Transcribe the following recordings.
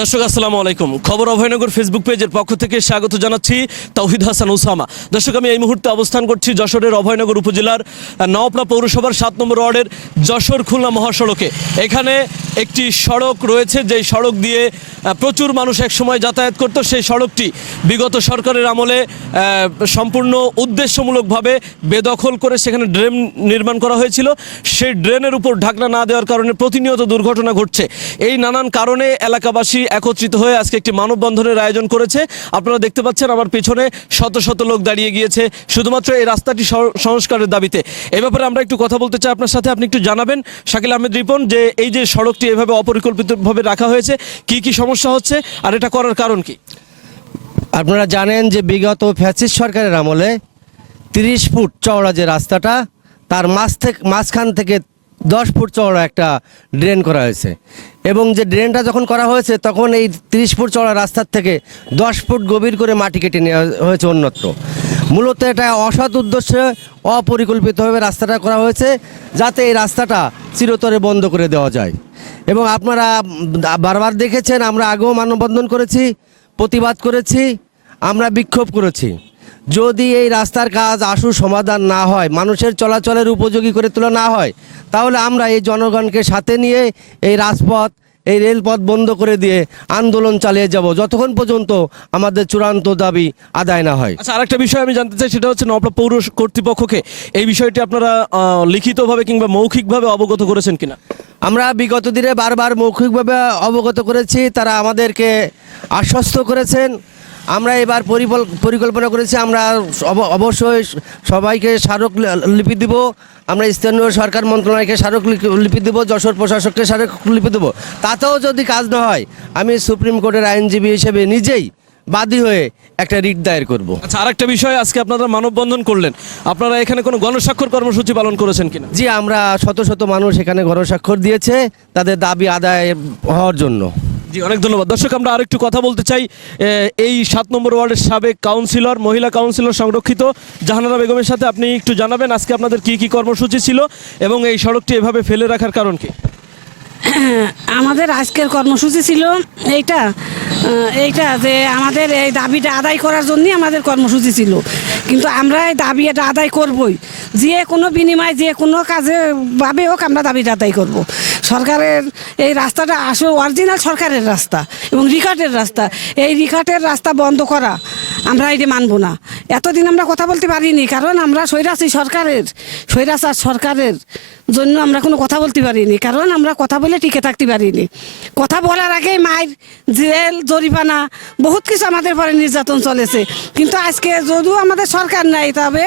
দর্শক আসসালামু আলাইকুম। খবর অভয়নগর ফেসবুক পেজের পক্ষ থেকে স্বাগত জানাচ্ছি তৌহিদ হাসান ওসামা। দর্শক, আমি এই মুহূর্তে অবস্থান করছি যশোরের অভয়নগর উপজেলার নওপাড়া পৌরসভার 7 নম্বর ওয়ার্ডের যশোর খুলনা মহাসড়কে। এখানে একটি সড়ক রয়েছে, যেই সড়ক দিয়ে প্রচুর মানুষ একসময় যাতায়াত করত। সেই সড়কটি বিগত সরকারের আমলে সম্পূর্ণ উদ্দেশ্যমূলকভাবে বেদখল করে সেখানে ড্রেন নির্মাণ করা হয়েছিল। সেই ড্রেনের উপর ঢাকনা না দেওয়ার কারণে প্রতিনিয়ত দুর্ঘটনা ঘটছে। এই নানান কারণে এলাকাবাসী একত্রিত হয়ে আজকে একটি মানববন্ধনের আয়োজন করেছে। আপনারা দেখতে পাচ্ছেন আমার পেছনে শত শত লোক দাঁড়িয়ে গিয়েছে শুধুমাত্র এই রাস্তাটি সংস্কারের দাবিতে। এ ব্যাপারে আমরা একটু কথা বলতে চাই আপনার সাথে। আপনি একটু জানাবেন শাকিল আহমেদ রিপন, যে এই যে সড়কটি এভাবে অপরিকল্পিতভাবে রাখা হয়েছে, কি কি সমস্যা হচ্ছে আর এটা করার কারণ কি? আপনারা জানেন যে বিগত ফ্যাসিস্ট সরকারের আমলে 30 ফুট চওড়া যে রাস্তাটা, তার মাঝখান থেকে 10 ফুট চওড়া একটা ড্রেন করা হয়েছে। এবং যে ড্রেনটা যখন করা হয়েছে তখন এই 30 ফুট চওড়া রাস্তার থেকে 10 ফুট গভীর করে মাটি কেটে নেওয়া হয়েছে অন্যত্র। মূলত এটা অসৎ উদ্দেশ্যে অপরিকল্পিতভাবে রাস্তাটা করা হয়েছে, যাতে এই রাস্তাটা চিরতরে বন্ধ করে দেওয়া যায়। এবং আপনারা বারবার দেখেছেন, আমরা আগেও মানববন্ধন করেছি, প্রতিবাদ করেছি, আমরা বিক্ষোভ করেছি। যদি এই রাস্তার কাজ আশু সমাধান না হয়, মানুষের চলাচলের উপযোগী করে তোলা না হয়, তাহলে আমরা এই জনগণকে সাথে নিয়ে এই রাজপথ, এই রেলপথ বন্ধ করে দিয়ে আন্দোলন চালিয়ে যাব যতক্ষণ পর্যন্ত আমাদের চূড়ান্ত দাবি আদায় না হয়। আচ্ছা, আরেকটা বিষয় আমি জানতে চাই, সেটা হচ্ছে নওপাড়া পৌর কর্তৃপক্ষকে এই বিষয়টি আপনারা লিখিতভাবে কিংবা মৌখিকভাবে অবগত করেছেন কিনা? আমরা বিগত দিনে বারবার মৌখিকভাবে অবগত করেছি, তারা আমাদেরকে আশ্বস্ত করেছেন। আমরা এবার পরিকল্পনা করেছি, আমরা অবশ্যই সবাইকে স্মারক লিপি দিব। আমরা স্থানীয় সরকার মন্ত্রণালয়কে স্মারক লিপি দেবো, যশোর প্রশাসককে স্মারক লিপি দেবো। তাতেও যদি কাজ না হয়, আমি সুপ্রিম কোর্টের আইনজীবী হিসেবে নিজেই বাদী হয়ে একটা রিট দায়ের করব। আচ্ছা, আরেকটা বিষয়, আজকে আপনারা মানববন্ধন করলেন, আপনারা এখানে কোনো গণস্বাক্ষর কর্মসূচি পালন করেছেন কিনা? জি, আমরা শত শত মানুষ এখানে গণস্বাক্ষর দিয়েছে তাদের দাবি আদায় হওয়ার জন্য। জি, অনেক ধন্যবাদ। দর্শক, আমরা আরেকটু কথা বলতে চাই এই 7 নম্বর ওয়ার্ডের সাবেক কাউন্সিলর, মহিলা কাউন্সিলর সংরক্ষিত জাহানারা বেগমের সাথে। আপনি একটু জানাবেন আজকে আপনাদের কি কি কর্মসূচি ছিল এবং এই সড়কটি এভাবে ফেলে রাখার কারণ কি? আমাদের আজকের কর্মসূচি ছিল এইটা যে আমাদের এই দাবিটা আদায় করার জন্যই আমাদের কর্মসূচি ছিল। কিন্তু আমরা এই দাবি এটা আদায় করবই, যে কোনো বিনিময়ে যে কোনো কাজে ভাবে হোক আমরা দাবিটা আদায় করব। সরকারের এই রাস্তাটা আসলে অরিজিনাল সরকারের রাস্তা এবং রিকাটের রাস্তা, এই রিকাটের রাস্তা বন্ধ করা আমরা এটা মানব না। এতদিন আমরা কথা বলতে পারিনি, কারণ আমরা স্বৈরাচার সরকারের জন্য আমরা কোনো কথা বলতে পারিনি, কারণ আমরা কথা বলে টিকে থাকতে পারিনি। কথা বলার আগেই মায়ের জেল, জরিমানা, বহুত কিছু আমাদের পরে নির্যাতন চলেছে। কিন্তু আজকে যদিও আমাদের সরকার নাই, তবে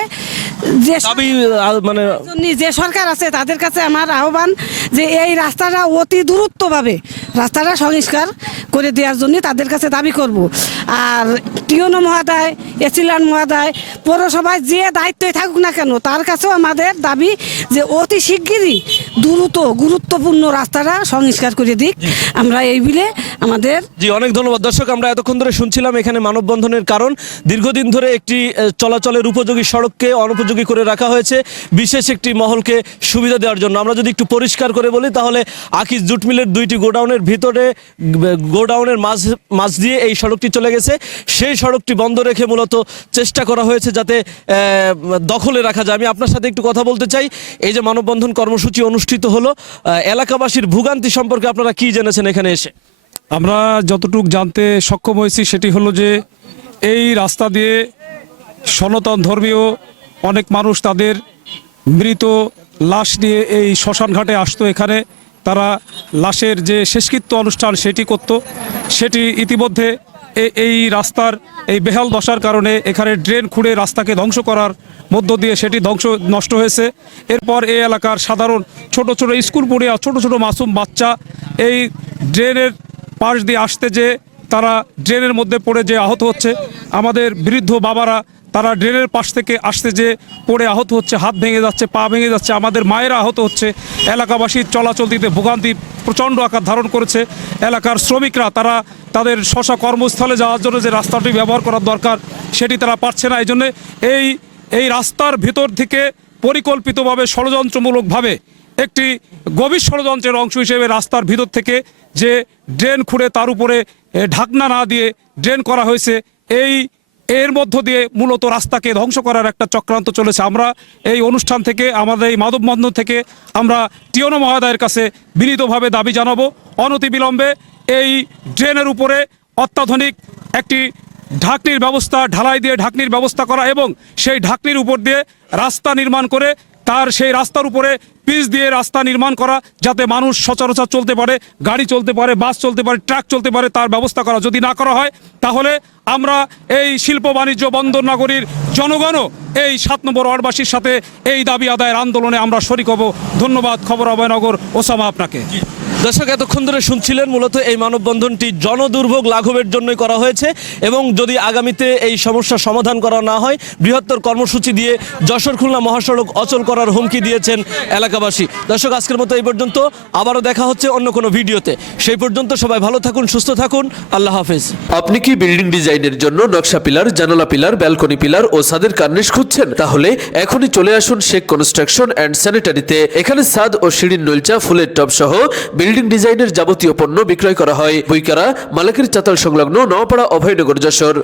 যে সরকার আছে তাদের কাছে আমার আহ্বান যে এই রাস্তাটা অতি দ্রুতভাবে রাস্তাটা সংস্কার করে দেওয়ার জন্য তাদের কাছে দাবি করব। আর টিওনো মহোদয়, এসিলান মহোদয়, পৌরসভায় যে দায়িত্বে থাকুক না কেন, তার কাছেও আমাদের দাবি যে অতি শিগগিরই গুরুত্বপূর্ণ রাস্তাটা সংস্কার করে দিক। আমরা এই বিলে আমাদের অনেক ধন্যবাদ। দর্শক, আমরা এতক্ষণ ধরে শুনছিলাম এখানে মানববন্ধনের কারণ দীর্ঘদিন ধরে একটি চলাচলের উপযোগী সড়ককে অনুপযোগী করে রাখা হয়েছে বিশেষ একটি মহলকে সুবিধা দেওয়ার জন্য। আমরা যদি একটু পরিষ্কার করে বলি, তাহলে আকিজ জুট মিলের 2টি গোডাউনের ভিতরে, গোডাউনের মাঝ দিয়ে এই সড়কটি চলে গেছে। সেই সড়কটি বন্ধ রেখে মূলত চেষ্টা করা হয়েছে যাতে দখলে রাখা যায়। আমি আপনার সাথে একটু কথা বলতে চাই, এই যে মানববন্ধন কর্মসূচি অনুষ্ঠিত হলো, এলাকাবাসীর ভোগান্তি সম্পর্কে আপনারা কি জেনেছেন এখানে এসে? আমরা যতটুকু জানতে সক্ষম হয়েছি সেটি হলো যে এই রাস্তা দিয়ে সনাতন ধর্মীয় অনেক মানুষ তাদের মৃত লাশ নিয়ে এই শ্মশান ঘাটে আসতো। এখানে তারা লাশের যে শেষকৃত্য অনুষ্ঠান সেটি করত। সেটি ইতিমধ্যে এই রাস্তার এই বেহাল দশার কারণে এখানে ড্রেন খুঁড়ে রাস্তাকে ধ্বংস করার মধ্য দিয়ে সেটি নষ্ট হয়েছে। এরপর এই এলাকার সাধারণ ছোট ছোট স্কুল পড়ুয়া, ছোট ছোট মাসুম বাচ্চা এই ড্রেনের পাশ দিয়ে আসতে যে তারা ড্রেনের মধ্যে পড়ে যে আহত হচ্ছে। আমাদের বৃদ্ধ বাবারা তারা ড্রেনের পাশ থেকে আসতে যে পড়ে আহত হচ্ছে, হাত ভেঙে যাচ্ছে, পা ভেঙে যাচ্ছে। আমাদের মায়েরা আহত হচ্ছে। এলাকাবাসীর চলাচল দিতে ভোগান্তি প্রচণ্ড আকার ধারণ করেছে। এলাকার শ্রমিকরা তারা তাদের স্ব কর্মস্থলে যাওয়ার জন্য যে রাস্তাটি ব্যবহার করার দরকার সেটি তারা পাচ্ছে না। এই জন্যে এই রাস্তার ভিতর থেকে পরিকল্পিতভাবে ষড়যন্ত্রমূলকভাবে একটি গভীর ষড়যন্ত্রের অংশ হিসেবে রাস্তার ভিতর থেকে যে ড্রেন খুঁড়ে তার উপরে ঢাকনা না দিয়ে ড্রেন করা হয়েছে, এর মধ্য দিয়ে মূলত রাস্তাকে ধ্বংস করার একটা চক্রান্ত চলেছে। আমরা এই অনুষ্ঠান থেকে, আমাদের এই মানববন্ধন থেকে আমরা টিওনো মহোদয়ের কাছে বিনীতভাবে দাবি জানাবো অনতিবিলম্বে এই ড্রেনের উপরে অত্যাধুনিক একটি ঢাকনির ব্যবস্থা, ঢালাই দিয়ে ঢাকনির ব্যবস্থা করা এবং সেই ঢাকনির উপর দিয়ে রাস্তা নির্মাণ করে সেই রাস্তার উপরে পিচ দিয়ে রাস্তা নির্মাণ করা, যাতে মানুষ সচরাচর চলতে পারে, গাড়ি চলতে পারে, বাস চলতে পারে, ট্রাক চলতে পারে, তার ব্যবস্থা করা। যদি না করা হয় তাহলে আমরা এই শিল্প বাণিজ্য বন্দর নগরীর জনগণও এই 7 নম্বর ওয়ার্ডবাসীর সাথে এই দাবি আদায়ের আন্দোলনে আমরা শরিক হব। ধন্যবাদ খবর অভয়নগর ওসামা আপনাকে। দর্শক, এতক্ষণ ধরে শুনছিলেন মূলত এই মানববন্ধনটি জনদুর্ভোগ লাঘবের জন্যই করা হয়েছে এবং যদি আগামীতে এই সমস্যার সমাধান করা না হয় বৃহত্তর কর্মসূচি দিয়ে যশোর খুলনা মহাসড়ক অচল করার হুমকি দিয়েছেন এলাকাবাসী। দর্শক, আজকের মতো এই পর্যন্ত, আবারও দেখা হচ্ছে অন্য কোনো ভিডিওতে। সেই পর্যন্ত সবাই ভালো থাকুন, সুস্থ থাকুন, আল্লাহ হাফেজ। আপনি কি বিল্ডিং ডিজাইনের জন্য নকশা পিলার, জানালা পিলার, ব্যালকনি পিলার ও ছাদের কার্নিশ খুঁজছেন? তাহলে এখনই চলে আসুন শেখ কনস্ট্রাকশন অ্যান্ড স্যানিটারিতে। এখানে ছাদ ও সিঁড়ির নলচা, ফুলের টব সহ বিল্ডিং ডিজাইনের যাবতীয় পণ্য বিক্রয় করা হয়। বইকারা মালিকের চাতাল সংলগ্ন নওপাড়া অভয়নগর, যশোর।